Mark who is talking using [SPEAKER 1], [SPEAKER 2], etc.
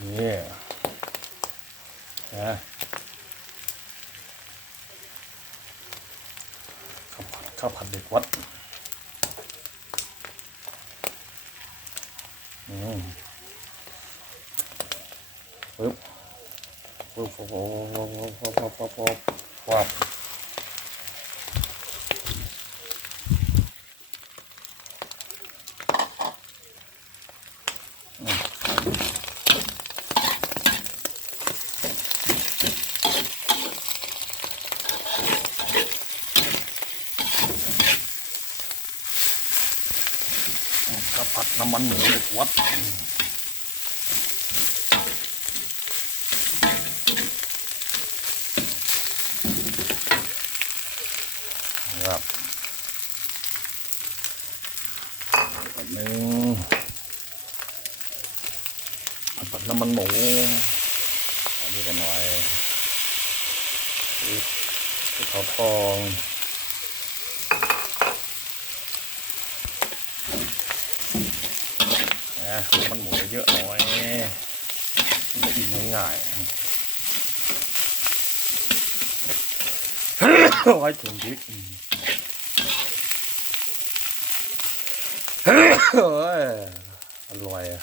[SPEAKER 1] นี่นะข้าวผัดข้าวผัดเด็กวัดอืมปึ๊บปึ๊บโอ้โหโอ้โหโอ้โหโอ้โหโอ้โหวับ ข้าผัดน้ำมันหมูเด็กวัดครับอันหนึ่งข้าวผัดน้ำมันหมูอันนี้กันหน่อยอุ๊ยกระเทาทอง นะมันหมุนเยอะหน่อยมันอิ่มง่ายๆไว้ถุงพริกอร่อยอะ